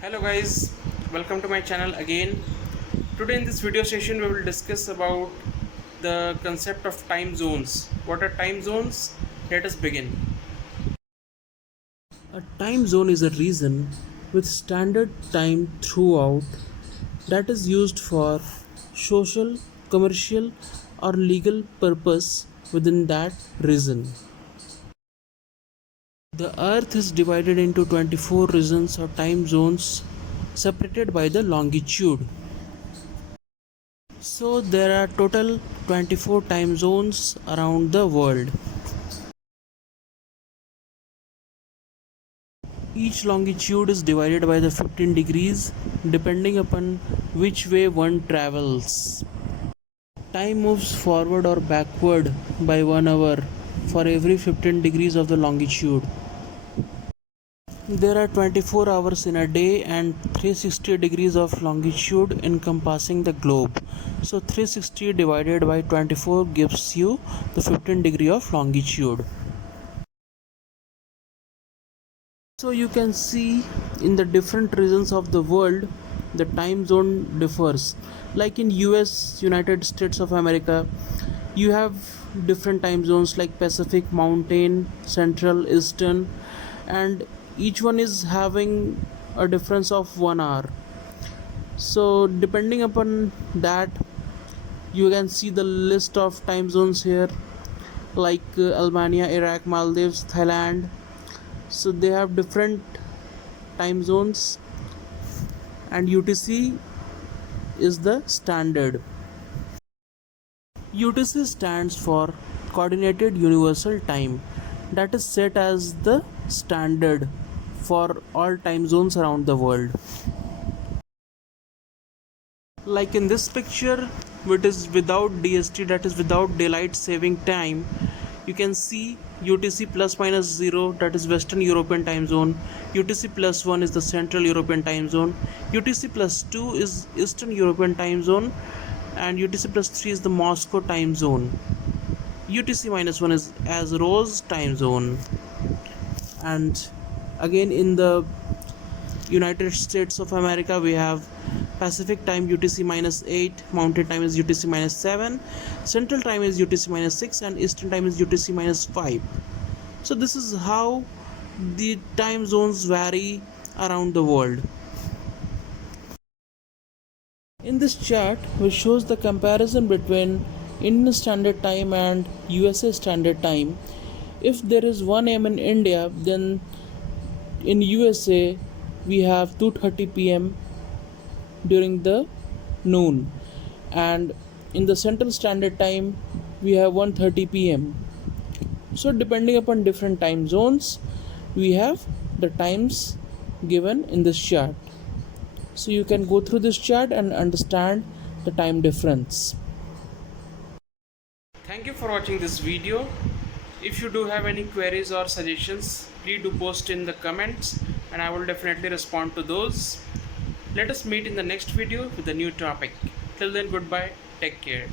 Hello guys, welcome to my channel again. Today in this video session we will discuss about the concept of time zones. What are time zones? Let us begin. A time zone is a region with standard time throughout that is used for social, commercial, or legal purpose within that region. The earth is divided into 24 regions or time zones separated by the longitude. So there are total 24 time zones around the world. Each longitude is divided by the 15 degrees depending upon which way one travels. Time moves forward or backward by 1 hour for every 15 degrees of the longitude. There are 24 hours in a day and 360 degrees of longitude encompassing the globe. So 360 divided by 24 gives you the 15 degree of longitude. So you can see in the different regions of the world the time zone differs. Like in US, United States of America, you have different time zones like Pacific, Mountain, Central, Eastern, and each one is having a difference of 1 hour. So depending upon that, you can see the list of time zones here, like Albania, Iraq, Maldives, Thailand. So they have different time zones, and UTC is the standard. UTC stands for Coordinated Universal Time, that is set as the standard for all time zones around the world. Like in this picture, which is without DST, that is without daylight saving time, you can see UTC plus minus 0, that is Western European time zone. UTC plus 1 is the Central European time zone. UTC plus 2 is Eastern European time zone, and UTC plus 3 is the Moscow time zone. UTC minus 1 is as Rose time zone. And again in the United States of America, we have Pacific time UTC minus 8, Mountain time is UTC minus 7, Central time is UTC minus 6, and Eastern time is UTC minus 5. So this is how the time zones vary around the world. In this chart, which shows the comparison between Indian Standard Time and USA Standard Time, if there is 1 am in India, then in USA we have 2:30 p.m. during the noon, and in the Central Standard Time we have 1:30 p.m. So depending upon different time zones, we have the times given in this chart. So you can go through this chart and understand the time difference. Thank you for watching this video. If you do have any queries or suggestions, please do post in the comments and I will definitely respond to those. Let us meet in the next video with a new topic. Till then, goodbye. Take care.